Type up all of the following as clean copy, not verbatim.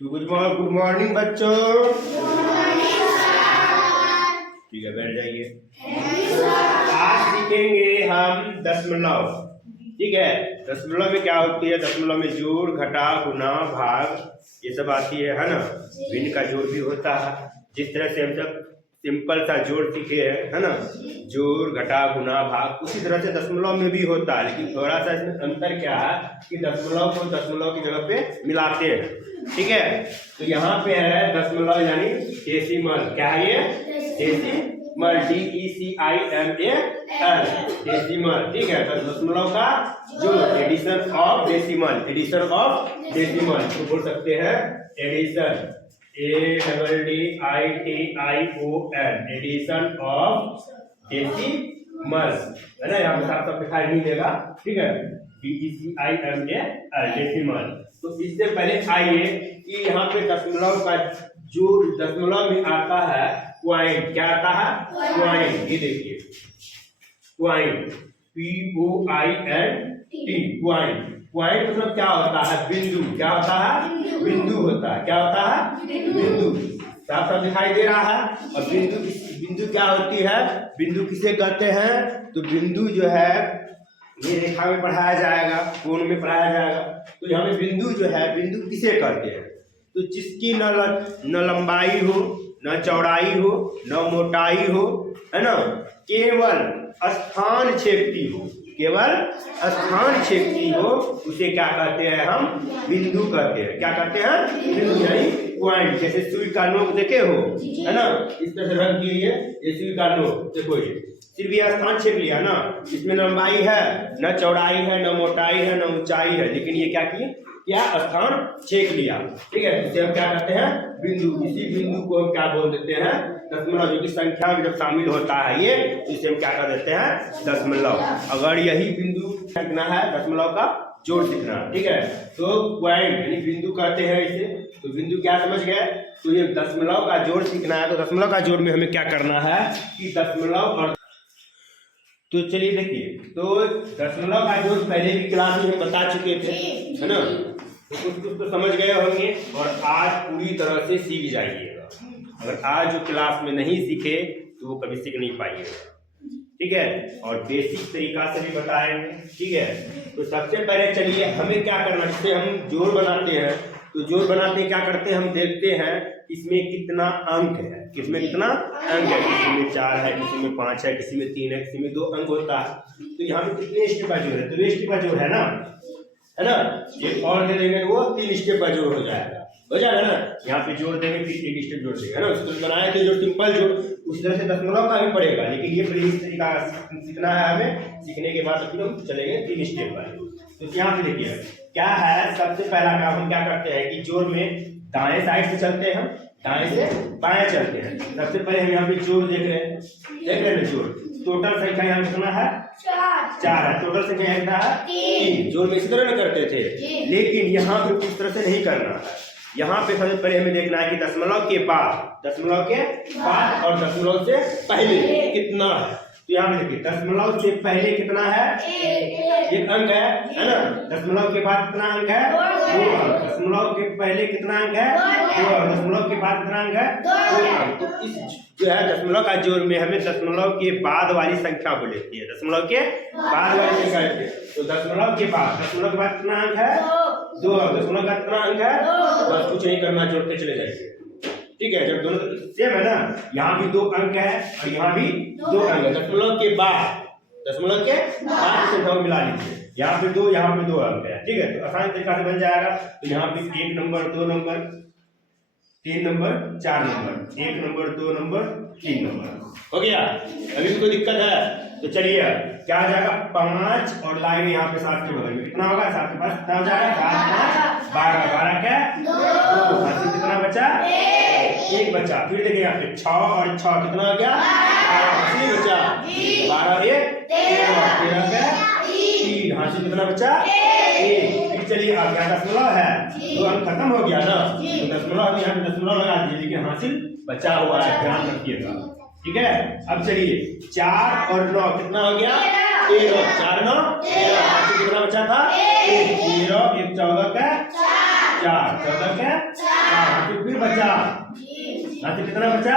Good morning बच्चों। ठीक है, बैठ जाइए। आज सीखेंगे हम दशमलव। ठीक है, दशमलव में क्या होती है? दशमलव में जोड़, घटाव, गुणा, भाग ये सब आती है ना। भिन्न का जोड़ भी होता है। जिस तरह से हम सब सिंपल सा जोड़ सीखे है ना, जोड़, घटाव, गुणा, भाग, उसी तरह से दशमलव में भी होता है। लेकिन थोड़ा सा इसमें अंतर क्या है कि दशमलव को दशमलव की जगह पे मिलाते हैं। ठीक है, तो यहाँ पे है दशमलव यानी डेसिमल। क्या है ये? Decimal, DECIMAL, decimal. ठीक है, तो दशमलव का जोड़, addition of decimal, addition of decimal तो बोल सकते हैं addition, ADDITION, addition of decimal, है ना। यहाँ पे साफ साफ दिखाई नहीं देगा। ठीक है, DECIMAL, डेसिमल। तो इससे पहले आइए कि यहाँ पे दशमलव का जो दशमलव में आता है पॉइंट, क्या आता है? पॉइंट। ये देखिए पॉइंट, POINT, पॉइंट। पॉइंट मतलब क्या होता है? बिंदु। क्या होता है? बिंदु होता है। क्या होता है? बिंदु। साफ साफ दिखाई दे रहा है। और बिंदु क्या होती है? बिंदु किसे कहते हैं? तो बिंदु जो है ये रेखा में पढ़ाया जाएगा, कोण में पढ़ाया जाएगा। तो यहाँ पे बिंदु जो है, बिंदु किसे कहते हैं? तो जिसकी न लंबाई हो, न चौड़ाई हो, न मोटाई हो, है ना, केवल स्थान छेदती हो, केवल स्थान छेदती हो, उसे क्या कहते हैं? हम बिंदु कहते हैं। क्या कहते हैं? बिंदु यानी पॉइंट। जैसे सुई का नोक देखे हो, है ना, इस तरह से रख दिए, ये सुई का नोक देखो, ये सिर्फ ये स्थान छेद लिया ना। इसमें न लंबाई है, न चौड़ाई है, न मोटाई है, न ऊंचाई है, लेकिन ये क्या की? क्या स्थान छेद लिया। ठीक है, इसे हम क्या कहते हैं? बिंदु। इसी बिंदु को हम क्या बोल देते हैं? दशमलव। जो कि संख्या में जब शामिल होता है ये, तो इसे हम क्या कर देते हैं? दशमलव। अगर यही बिंदु सीखना है, दशमलव का जोड़ सीखना, ठीक है, तो पॉइंट यानी बिंदु कहते हैं इसे। तो बिंदु क्या समझ गए? तो ये दशमलव का जोड़ सीखना है। तो दशमलव का जोड़ में हमें क्या करना है कि दशमलव और, तो चलिए देखिए, तो दशमलव का जोड़ पहले भी क्लास में हम बता चुके थे, है ना। तो कुछ तो समझ गए होंगे और आज पूरी तरह से सीख जाइएगा। अगर आज जो क्लास में नहीं सीखे तो वो कभी सीख नहीं पाइएगा। ठीक है, और बेसिक तरीका से भी बताएंगे। ठीक है, तो सबसे पहले चलिए हमें क्या करना, जैसे हम जोड़ बनाते हैं, तो जोड़ बनाते हैं क्या करते हैं? हम देखते हैं इसमें कितना अंक है, किसमें कितना अंक है। किसी में 4 है, किसी में 5 है, किसी में 3 है, किसी में 2 अंक होता है। तो यहाँ पे कितने स्टेप का जोड़ है? तो स्टेप का जोड़ है ना, है ना। एक और दे देंगे तो वो 3 स्टेप का जोड़ हो जाएगा, हो जाएगा ना। यहाँ पे जोड़ देंगे फिर 1 स्टेप जोड़ देंगे, है ना। उसको बनाए थे जो सिंपल जोड़, उसी तरह से दशमलव का भी पड़ेगा। लेकिन ये बेसिक तरीका सीखना है हमें। सीखने के बाद फिर हम चलेंगे 3 स्टेप वाले। तो यहाँ पे देखिए क्या है, सबसे पहला काम हम क्या करते हैं कि जोड़ में दाएं साइड से चलते हैं, दाएं से बाएं चलते हैं। सबसे पहले हम यहाँ पे जोड़ देख रहे हैं, देख रहे हैं जोड़। टोटल संख्या यहाँ कितना है? 4 है। टोटल संख्या कितना है? 3। जोड़ में इसी तरह न करते थे, लेकिन यहाँ पे इस तरह से नहीं करना है। यहाँ पे सबसे पहले हमें देखना है कि दशमलव के बाद और दशमलव से पहले कितना है। तो यहाँ पे देखिए दशमलव से पहले कितना है? 1 अंक है ना। दशमलव के बाद कितना अंक है? 2 अंक। दशमलव के पहले कितना अंक है? 2 अंक। दशमलव के बाद कितना अंक है? 2 अंक। तो इस जो है दशमलव का जोड़ में हमें दशमलव के बाद वाली संख्या को लेती है, दशमलव के बाद वाली संख्या लेते हैं। तो दशमलव के बाद कितना अंक है? 2 अंक। दशमलव का कितना अंक है? बस कुछ नहीं करना, जोड़ते चले जाइए। ठीक है, जब दोनों सेम है ना, यहाँ भी 2 अंक है और यहाँ भी 2 अंक है। दशमलव के बाद संख्या को मिला लीजिए, यहाँ पे 2, यहाँ पे 2 अंक है। ठीक है, तो आसान तरीका से बन जाएगा। तो यहाँ पे 1 number, 2 number, 3 number, 4 number, 1 number, 2 number, 3 number, हो गया। अभी भी कोई दिक्कत है? तो चलिए क्या आ जाएगा? 5 और लाइन यहाँ पे 7 के बगल में कितना होगा? 7 के पास कितना हो जाएगा? 7, 5, 12, 12 क्या? 2। कितना बचा? 1 बचा। फिर देखिए यहाँ पे 6 और 6 कितना हो गया? 12 बचा। 12 1 13, 13 क्या? 3। यहाँ से कितना बचा? 1। फिर चलिए अब यहाँ दशमलव है, 2 अंक खत्म हो गया ना। तो दशमलव यहाँ पे दशमलव लगा दीजिए, लेकिन हासिल बचा हुआ है, ध्यान रखिएगा। ठीक है, अब चलिए 4 और 9 कितना हो गया? 13। 4 9 13। कितना बचा था? 1। 13 1 14 का 4, 14 का हासिल फिर बचा, हासिल कितना बचा?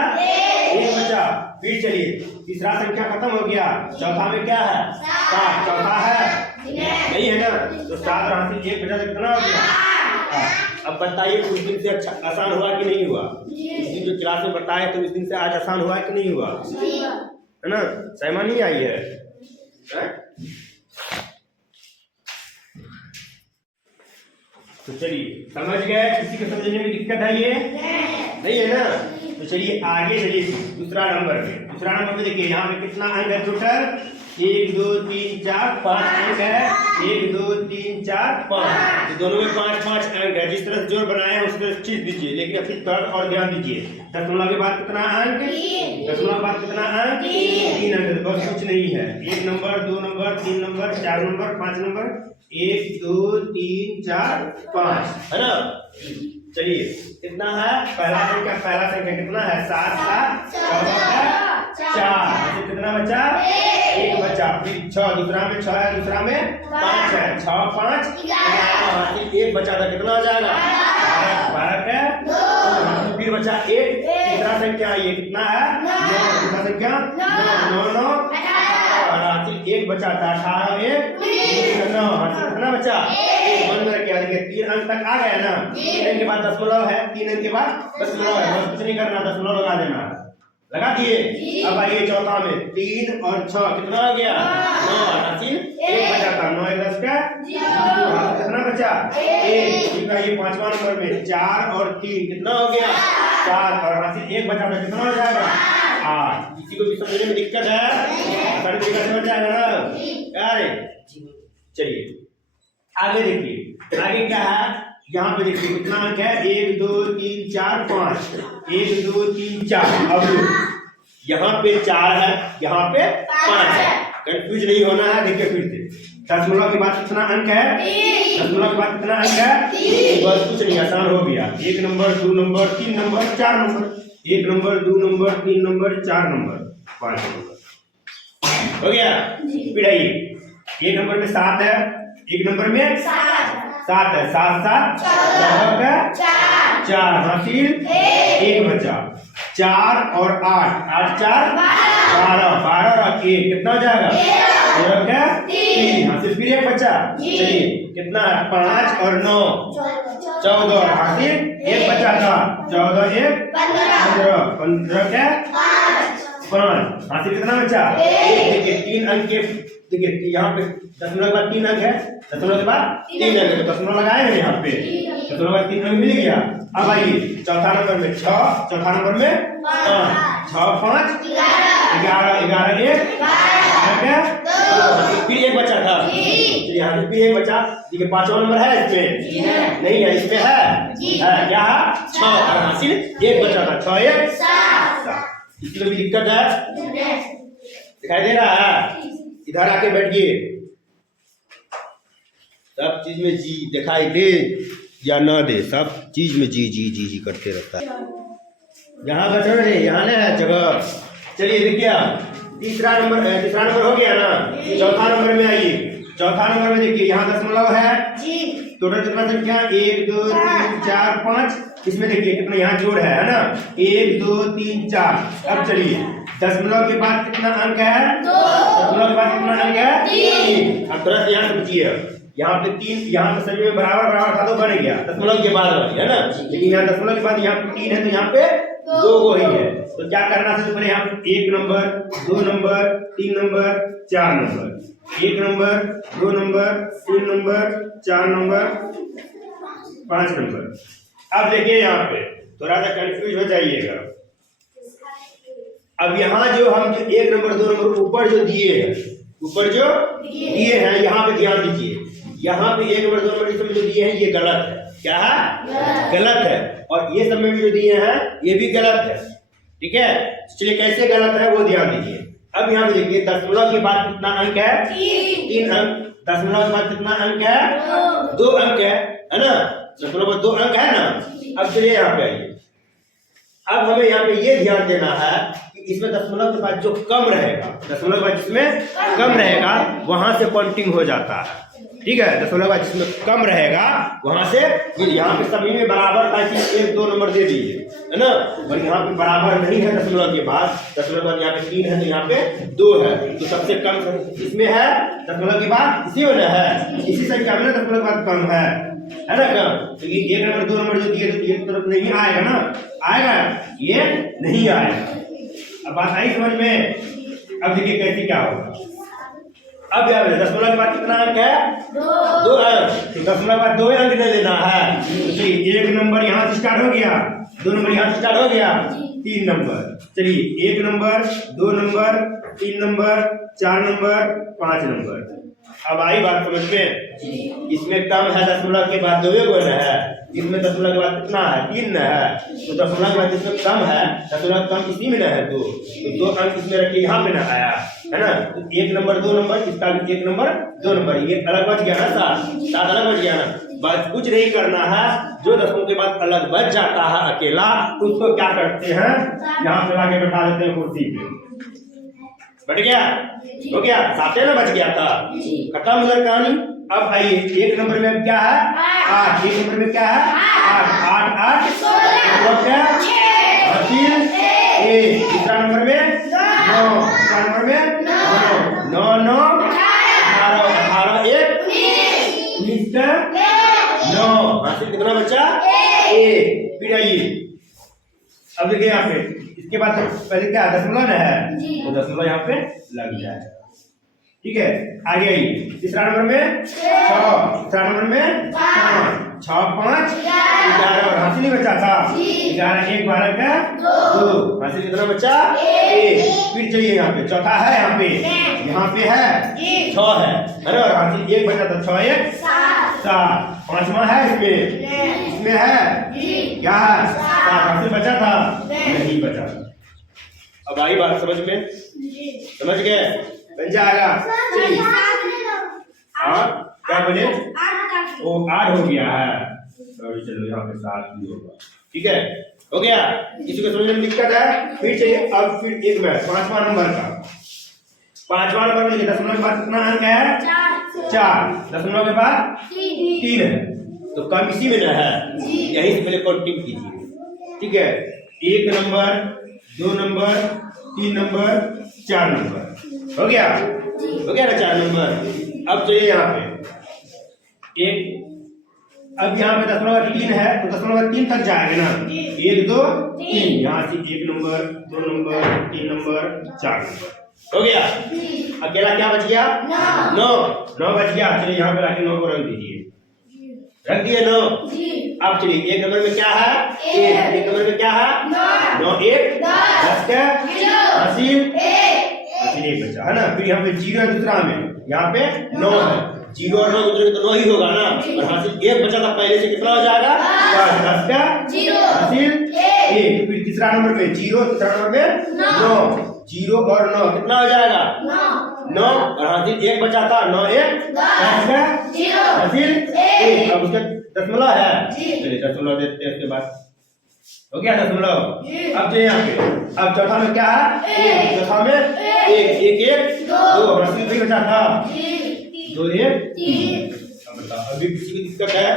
एक बचा। फिर चलिए तीसरा संख्या खत्म हो गया, चौथा में क्या है? 7। चौथा है नहीं है ना, तो 7 और हासिल 1 बचा तो कितना हो गया? अब बताइए उस दिन से अच्छा आसान हुआ कि नहीं हुआ? उस दिन जो क्लास में बताए तो उस दिन से आज आसान हुआ कि नहीं हुआ? है ना, सहमा नहीं आई है? तो चलिए समझ गए, किसी को समझने में दिक्कत है ये? नहीं है ना। तो चलिए आगे चलिए दूसरा नंबर पे देखिए यहाँ पे कितना अंक है टोटल? 1 2 3 4 5 अंक है। 1 2 3 4 5, तो दोनों में 5-5 अंक है। जिस तरह से जोड़ बनाए हैं उस तरह से चीज दीजिए, लेकिन अब फिर थोड़ा और ध्यान दीजिए। दशमलव के बाद कितना अंक? दशमलव के बाद कितना अंक? 3 अंक। बस कुछ नहीं है, 1 number 2 number 3 number 4 number 5 number, 1 2 3 4 5, है ना। चलिए कितना है? पहला संख्या कितना है? 7 7 4, कितना बचा? 1 बचा। फिर 6, दूसरा में 6 है, दूसरा में 5 है। 6 5 11, 1 बचा था, कितना हो जाएगा? 12 का 2। फिर बचा 1, तीसरा संख्या ये कितना है? 9, दूसरा संख्या 9 9 और हासिल 1 बचा था। 18 1 9, हासिल कितना बचा? 1 बंद करके आ गया। 3 अंक तक आ गया ना। 3 अंक के बाद दशमलव है, 3 अंक के बाद दशमलव है, बस कुछ नहीं करना, दशमलव लगा देना। लगा दिए। अब आइए चौथा में 3 और 6 कितना हो गया? 9, हासिल 1 बचा था। 9 1 10 का कितना बचा? 1। ठीक है, ये पांचवा नंबर में 4 और 3 कितना हो गया? 4 और हासिल 1 बचा था, कितना हो जाएगा? 8। किसी को भी समझने में दिक्कत है? आसानी तरीके से बच जाएगा ना? अरे चलिए आगे देखिए, आगे क्या है? यहाँ पे देखिए कितना अंक है? 1 2 3 4 5, 1 2 3 4। अब यहाँ पे 4 है, यहाँ पे 5 है, कंफ्यूज नहीं होना है। देखिए फिर से दशमलव के बाद कितना अंक है? दशमलव के बाद कितना अंक है? बस कुछ नहीं, आसान हो गया। 1 number 2 number 3 number 4 number, 1 number 2 number 3 number 4 number 5 number हो गया। फिर आइए 1 नंबर में 7 है, 1 नंबर में 7 है। 7 7 4, हासिल 1 बचा। 4 और 8, 8 4 12, 12 और 1 कितना हो जाएगा? 3, हासिल फिर 1 बचा। चलिए कितना है? 5 और 9 14, हासिल 1 बचा था। 14 1 15, 15 क्या? 5, हासिल कितना बचा? 1। देखिए 3 अंक के, देखिए यहाँ पे दशमलव के बाद 3 अंक है, दशमलव के बाद 3 अंक है, तो दशमलव लगाए हैं यहाँ पे, दशमलव के बाद 3 अंक मिल गया। अब आइए चौथा नंबर में 6, चौथा नंबर में 5, 6 5 11 11 1 क्या? फिर 1 बचा था। चलिए यहाँ पे 1 बचा। देखिए पांचवा नंबर है इसमें? नहीं है, इसमें है क्या? 6 और हासिल 1 बचा था। 6 1 7। किसी को भी दिक्कत है? दिखाई दे रहा है? इधर आके बैठिए। सब चीज में जी दिखाई दे या ना दे, सब चीज में जी जी जी जी करते रहता है। यहाँ बैठो रे, यहाँ ना है जगह। चलिए देखिए तीसरा नंबर हो गया ना। चौथा नंबर में आइए। चौथा नंबर में देखिए यहाँ दशमलव है। टोटल कितना संख्या? 1 2 3 4 5। इसमें देखिए कितना यहाँ जोड़ है ना? 1 2 3 4। अब चलिए दशमलव के बाद कितना अंक है? 2। दशमलव के बाद कितना अंक है? 3। अब थोड़ा सा यहाँ समझिए, यहाँ पे 3, यहाँ पे सभी में बराबर बराबर था तो बन गया दशमलव के बाद वाली, है ना। लेकिन यहाँ दशमलव के बाद यहाँ पे 3 है, तो यहाँ पे 2 को ही है। तो क्या करना सबसे पहले? यहाँ पे 1 number 2 number 3 number 4 number, 1 number 2 number 3 number 4 number 5 number. अब देखिए यहाँ पे थोड़ा सा कंफ्यूज हो जाइएगा। अब यहाँ जो हम 1 नंबर 2 नंबर ऊपर जो दिए हैं, यहाँ पे ध्यान दीजिए। यहाँ पे 1 नंबर 2 नंबर इसमें जो दिए हैं ये गलत है। क्या है? गलत है। और ये सब में भी जो दिए हैं ये भी गलत है। ठीक है, चलिए कैसे गलत है वो ध्यान दीजिए। अब यहाँ पे देखिए दशमलव के बाद कितना अंक है? 3 अंक। दशमलव के बाद कितना अंक है? 2 अंक है ना। दशमलव में 2 अंक है ना। अब चलिए यहाँ पे आइए। अब हमें यहाँ पे ये ध्यान देना है कि इसमें दशमलव के बाद जो कम रहेगा, दशमलव के बाद जिसमें कम रहेगा वहां से काउंटिंग हो जाता है। ठीक है, दशमलव के बाद जिसमें कम रहेगा वहां से, यहाँ पे सभी में बराबर था कि 1-2 नंबर दे दीजिए, है ना। और यहाँ पे बराबर नहीं है दशमलव के बाद, दशमलव के बाद यहाँ पे 3 है तो यहाँ पे 2 है, तो सबसे कम इसमें है दशमलव के बाद इसी में है, इसी संख्या में दशमलव के बाद कम है ना कम। तो ये 1 नंबर 2 नंबर जो दिए तो ये तरफ नहीं आएगा ना, आएगा ये नहीं आएगा। अब बात आई समझ में। अब देखिए कैसे क्या होगा। अब यार दशमलव के बाद कितना अंक है? 2 अंक। तो दशमलव के बाद 2 अंक ले लेना है। तो चलिए 1 नंबर यहाँ से स्टार्ट हो गया, 2 नंबर यहाँ से स्टार्ट हो गया, 3 नंबर। चलिए 1 number, 2 number, 3 number, 4 number, 5 number. अब आई बात समझ में। इसमें कम है दशमलव के बाद 2 गुण है, इसमें दशमलव के बाद कितना है? 3 है। तो दशमलव के बाद जिसमें कम है, दशमलव कम इसी में न है 2, तो 2 अंक इसमें रखिए, यहाँ पे ना आया है ना। तो 1 नंबर 2 नंबर, इसका भी 1 नंबर 2 नंबर, ये अलग बच गया ना, 7 अलग बच गया ना। बस कुछ नहीं करना है, जो दशमलव के बाद अलग बच जाता है अकेला, उसको क्या करते हैं, यहाँ पे लाके बैठा देते हैं कुर्सी पे। बढ़ गया, हो गया, 7 ना बच गया था, खत्म उधर कहानी। अब आइए 1 नंबर में क्या है? 8। 1 नंबर में क्या है? 8। 8 8 16 1। दूसरा नंबर में 9। दूसरा नंबर में 9 9 18 18 1 19 का 9। हासिल कितना बचा? 1। फिर आइए अब देखिए यहाँ पे, इसके बाद तो पहले क्या दशमलव है, तो दशमलव यहाँ पे लग जाए। ठीक है, आगे आइए। तीसरा नंबर में 6, तीसरा नंबर में 5, 6 5 11 और हासिल नहीं बचा था 11 1 12 का 2, हासिल कितना बचा? 1। फिर चलिए यहाँ पे चौथा है, यहाँ पे है 6 है ना, और हासिल 1 बचा था, 6 1 7। पांचवा है इसमें है क्या है? 7। हासिल बचा था? नहीं बचा। अब आई बात समझ में, समझ गए? बन जाएगा। चलिए क्या बोले? वो 8 हो गया है, चलो यहाँ पे 7 भी होगा। ठीक है, हो गया। किसी को समझने में दिक्कत है? फिर चलिए अब फिर एक बार 5वां नंबर का, 5वां नंबर में दशमलव के बाद कितना अंक है? 4। दशमलव के बाद 3 है, तो कम इसी में ना है, यही से पहले काउंटिंग कीजिए। ठीक है, 1 नंबर 2 नंबर 3 नंबर 4 नंबर, हो गया ना 4 नंबर। अब चलिए यहाँ पे एक, अब यहाँ पे दशमलव 3 है, तो दशमलव 3 तक जाएगा ना, 1 2 3, यहाँ से 1 नंबर 2 नंबर 3 नंबर 4 नंबर, हो गया। अकेला क्या बच गया? 9 बच गया। चलिए यहाँ पे लाके 9 को रख दीजिए, रख दिए 9। अब चलिए 1 नंबर में क्या है? 1 नंबर में क्या है? 9 1 10 का हासिल 1 बचा है ना। फिर यहाँ पे 0 है दूसरा में, यहाँ पे 9 है, 0 और 9 दूसरे तो 9 ही होगा ना, और हासिल 1 बचा था पहले से, कितना हो जाएगा? 10 का हासिल 1। फिर तीसरा नंबर में 0, तीसरा नंबर में 9, 0 और 9 कितना हो जाएगा? 9 और हासिल 1 बचा था, 9 1 10 का हासिल 1। अब उसका दशमलव है, चलिए दशमलव देते हैं, उसके बाद हो गया दशमलव। अब जो यहाँ पे अब चौथा में क्या है? 1। चौथा में 1 1 1 2, हासिल भी बचा था 2 1 3। अब बताओ, अभी किसी की दिक्कत है?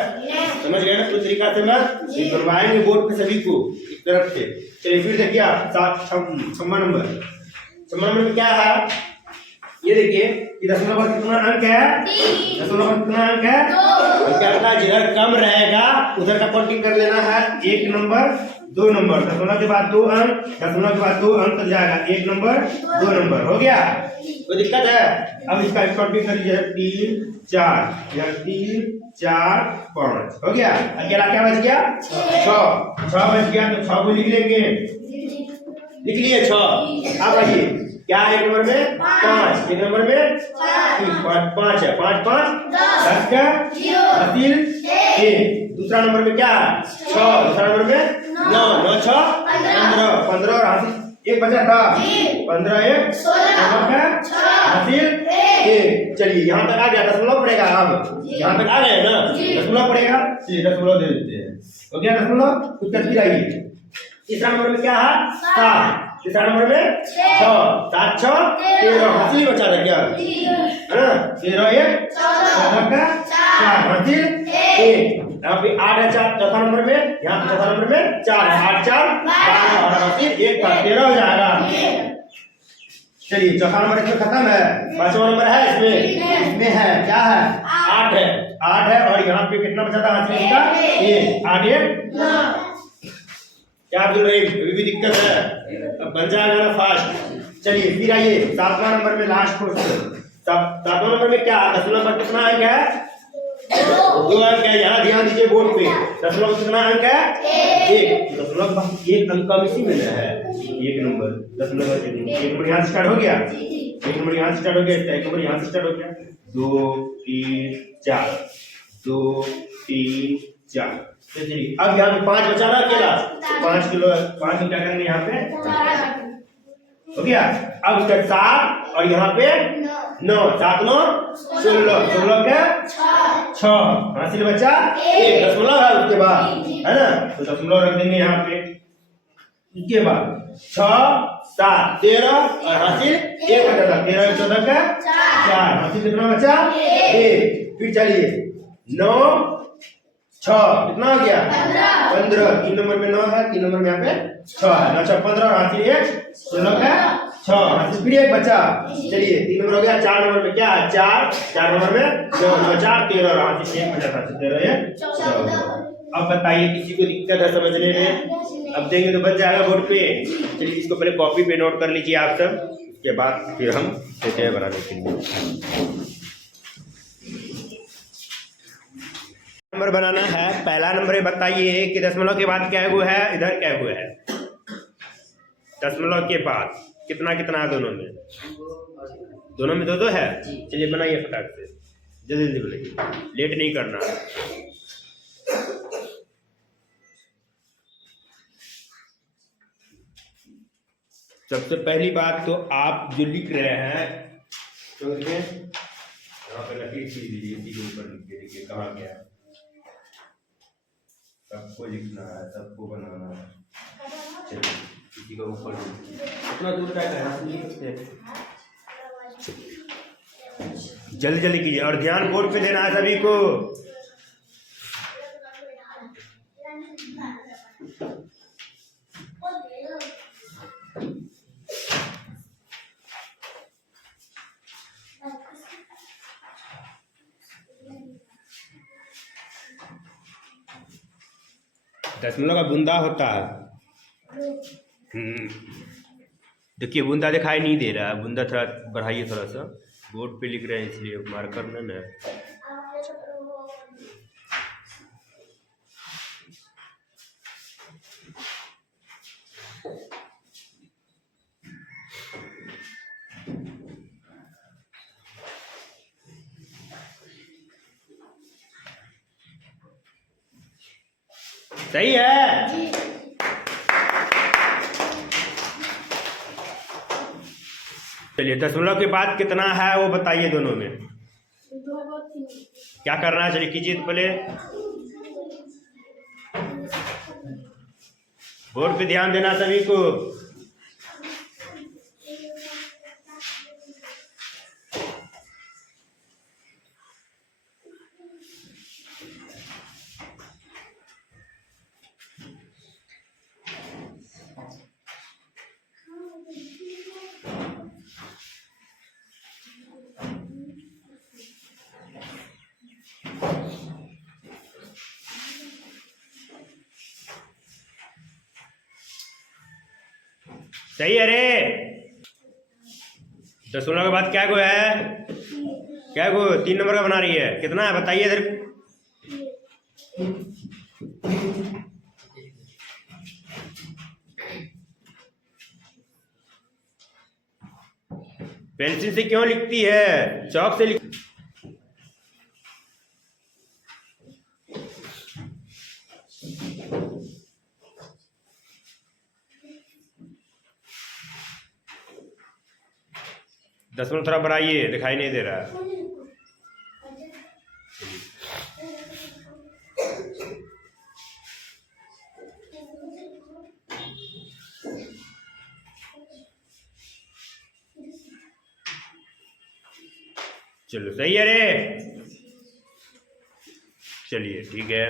समझ गए ना पूरी तरीका से? मैं बनवाएंगे बोर्ड पे सभी को एक तरफ से। चलिए फिर देखिए आप 6वां नंबर, 6वां नंबर में क्या है? ये देखिए कि दशमलव का कितना अंक है? दशमलव का कितना अंक है? और क्या होता है, जिधर कम रहेगा उधर का काउंटिंग कर लेना है। 1 नंबर 2 नंबर, दशमलव के बाद 2 अंक, दशमलव के बाद 2 अंक तक जाएगा, 1 नंबर 2 नंबर, हो गया। कोई दिक्कत है? अब इसका काउंटिंग कर लीजिए, 3 4, 3 4 5, हो गया। अकेला क्या बच गया? 6 बच गया, तो 6 को लिख लेंगे, लिख लिए 6। अब आइए क्या है? 1 नंबर में 5, 1 नंबर में 5 है, 5 5 10 का हासिल 1। दूसरा नंबर में क्या है? 6। दूसरा नंबर में 9 9 6 15 15 और हासिल 1 बचा था, 15 1 16 का हासिल 1। चलिए यहाँ तक आ गया, दशमलव पड़ेगा। अब यहाँ तक आ गए ना, दशमलव पड़ेगा, चलिए दशमलव दे देते हैं, हो गया दशमलव। कुछ कर फिर आइए तीसरा नंबर में क्या है 7, तीसरा नंबर में 6, 7 6 13, हासिल बचा रहा क्या है ना, 13 1 14 का 4 हासिल 1, यहाँ पे 8 है 4 चौथा नंबर में, यहाँ चौथा नंबर में 4 है 8 4 12 और हासिल 1 का 13 हो जाएगा। चलिए चौथा नंबर इसमें खत्म है, पांचवा नंबर है इसमें है क्या है 8 है, 8 है और यहाँ पे कितना बचा था हासिल इसका 1, 8 1 क्या बोल रही अभी भी दिक्कत है, अब बन जाएगा ना फास्ट। चलिए फिर आइए सातवां नंबर में लास्ट क्वेश्चन, सातवां नंबर में क्या दशमलव पर कितना अंक है 2 अंक है, यहाँ ध्यान दीजिए बोर्ड पे, दशमलव कितना अंक है 1, दशमलव का 1 अंक कम इसी में है 1 नंबर, दशमलव 1 नंबर यहाँ से स्टार्ट हो गया, 1 नंबर यहाँ से स्टार्ट हो गया, 1 नंबर यहाँ से स्टार्ट हो गया, 2 3 4 2 3 4। चलिए अब यहाँ पे 5 बचा ना अकेला, 5 किलो 5 को क्या करेंगे यहाँ पे हो गया, अब उसका 7 और यहाँ पे 9, 7 9 16, 16 का 6 हासिल बचा 1, दशमलव है उसके बाद है ना, तो दशमलव रख देंगे यहाँ पे, उसके बाद 6 7 13 और हासिल 1 बचा था, 13 14 का 4 हासिल कितना बचा 1, फिर चलिए 9 6 कितना हो गया 15, 3 नंबर में 9 है, 3 नंबर में यहाँ पे 6 है, 9 6 15 और हासिल 1 16 का 6 हासिल फिर 1 बचा, चलिए 3 नंबर हो गया, 4 नंबर में क्या है 4 नंबर में 9 4 13 और हासिल 1 बचा था, 13 1 14। अब बताइए किसी को दिक्कत है समझने में, अब देंगे तो बच जाएगा बोर्ड पे। चलिए इसको पहले कॉपी पे नोट कर लीजिए आप सब, उसके बाद फिर हम देते हैं बनाने के लिए। नंबर बनाना है, पहला नंबर बताइए कि दशमलव के बाद क्या हुआ है, इधर क्या हुआ है, दशमलव के बाद कितना कितना है दोनों में 2 2 है। चलिए बनाइए फटाक से, जल्दी जल्दी बनाइए, लेट नहीं करना। सबसे पहली बात तो आप जो लिख रहे हैं तो इसमें यहाँ पे लकीर खींच लीजिए, इसी के ऊपर लिख के देखिए कहाँ गया, सबको लिखना है, सबको बनाना है। चलिए किसी का ऊपर कितना दूर तक है, जल्दी जल्दी कीजिए और ध्यान बोर्ड पे देना है सभी को। दशमलव का बूंदा होता है, देखिए बूंदा दिखाई नहीं दे रहा है, बूंदा थोड़ा बढ़ाइए, थोड़ा सा बोर्ड पे लिख रहे हैं इसलिए मार्कर न है। सही है, चलिए दशमलव के बाद कितना है वो बताइए दोनों में, क्या करना है, चलिए कीजिए तो पहले बोर्ड पे ध्यान देना सभी को। सही है रे, दशमलव के बाद क्या गो है, क्या गो 3 नंबर का बना रही है, कितना है बताइए इधर। पेंसिल से क्यों लिखती है, चौक से लिख। दशमलव थोड़ा बढ़ाइए, दिखाई नहीं दे रहा है। चलो सही है रे। चलिए ठीक है।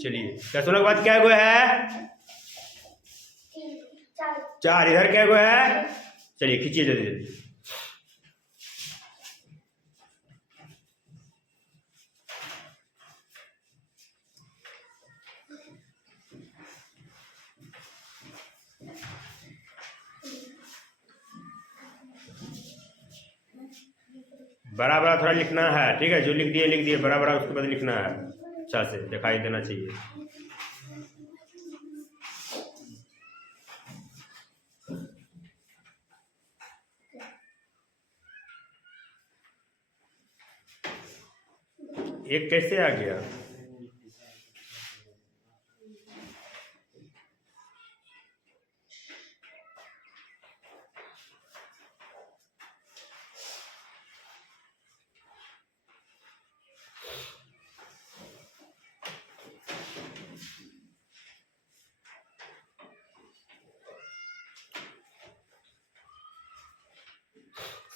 चलिए 10 के बाद क्या गो है? 4। इधर क्या गो है? चलिए खींचिए जल्दी जल्दी। बड़ा बड़ा थोड़ा लिखना है, ठीक है? जो लिख दिए बड़ा बड़ा, उसके बाद लिखना है, अच्छा से दिखाई देना चाहिए। एक कैसे आ गया?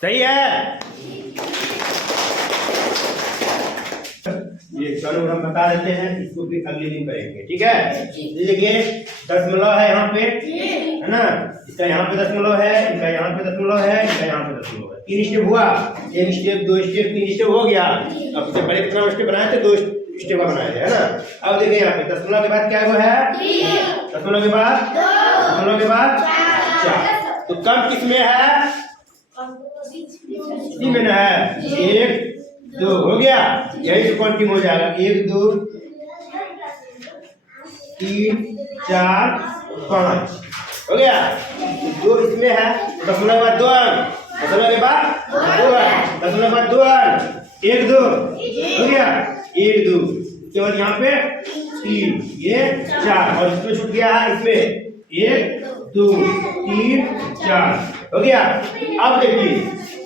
सही है। ये चलो हम बता देते हैं, इसको भी अगले दिन करेंगे, ठीक है? देखिए दशमलव है यहाँ पे, है ना? इसका यहाँ पे दशमलव है, इनका यहाँ पे दशमलव है, इनका यहाँ पे दशमलव है। 3 स्टेप हुआ, 1 स्टेप 2 स्टेप 3 स्टेप हो गया। अब जब पहले कितना स्टेप बनाए थे? 2 स्टेप बनाए थे, है ना? अब देखिए यहाँ पे दशमलव के बाद क्या वो है? दशमलव के बाद 4। तो कम किस में है? इसी में है। 1 2 हो गया, यही से काउंटिंग हो जाएगा। 1 2 3 4 5 हो गया। 2 इसमें है, दशमलव के बाद 2 अंक, दशमलव के बाद 2 अंक, दशमलव के बाद 2 अंक, 1 2 हो गया। 1 2 केवल यहाँ पे 3, ये 4, और इसमें छूट गया है, इसमें 1 2 3 4 हो गया। अब देखिए,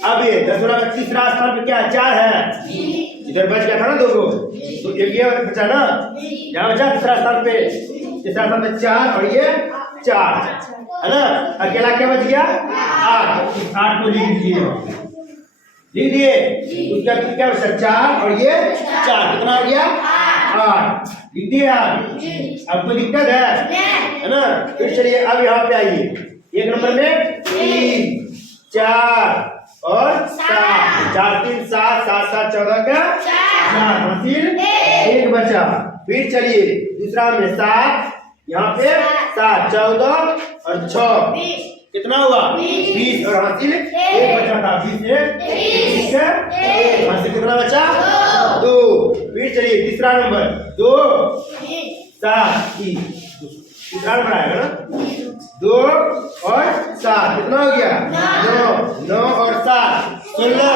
अब ये दशमलव का तीसरा स्थान पे क्या 4 है? इधर बच गया था ना 2 को, तो एक ये बचा ना, यहाँ बचा तीसरा स्थान पे, तीसरा स्थान पे 4 और ये 4, है ना? अकेला क्या बच गया? 8। 8 को लिख दिए, लिख दिए। उसका क्या बचा? 4 और ये 4, कितना हो गया? 8 लिख दिया। अब कोई दिक्कत है ना? फिर चलिए अब यहाँ पे आइए, 1 नंबर में 3 4 और 7, 4 3 7 7 7 14 का 4 हासिल 1 बचा। फिर चलिए दूसरा में 7, यहाँ पे 7 14 और 6 कितना हुआ? 20 और हासिल 1 बचा था। 20 हासिल कितना बचा? 2। फिर चलिए तीसरा नंबर 2 7 तीसरा नंबर आएगा ना? 2 और 7 कितना हो गया? 9 9 और 7 16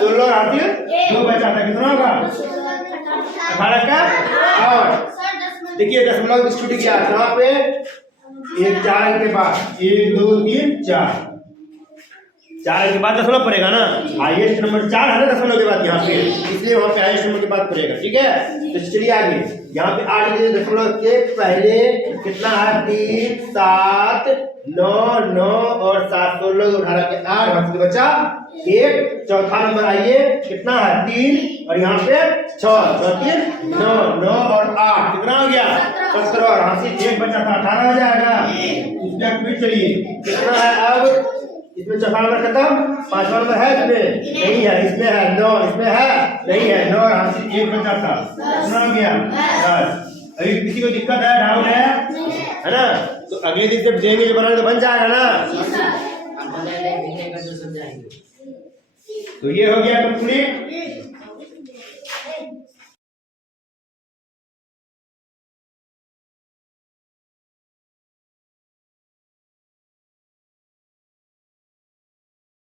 16 हासिल 2 बचा था, कितना होगा? 18 का। और देखिए दशमलव छूट गया, यहाँ पे 1 4 के बाद 1 2 3 4 4 के बाद दशमलव पड़ेगा ना? हाईएस्ट नंबर 4 है ना दशमलव के बाद यहाँ पे, इसलिए वहाँ पे हाईएस्ट नंबर के बाद पड़ेगा, ठीक है? तो चलिए आगे, यहाँ पे आगे दशमलव के पहले कितना है? 3 7 9 9 और 7 16 18 के 8 हमसे बचा 1। चौथा नंबर आइए, कितना है? 3 और यहाँ पे 6 3 9 9 और 8 कितना हो गया? 17 और हासिल 1 बचा था, 18 हो जाएगा। उसके फिर चलिए कितना है? अब इसमें चौथा नंबर खत्म, 5वां नंबर है इसमें? नहीं है। इसमें है 9, इसमें है नहीं है। 9 और हासिल 1 बचा था, कितना हो गया? 10। अभी किसी को दिक्कत है, डाउट है ना? तो अगले दिन जब देंगे बनाने तो बन जाएगा ना? तो ये हो गया कंप्लीट।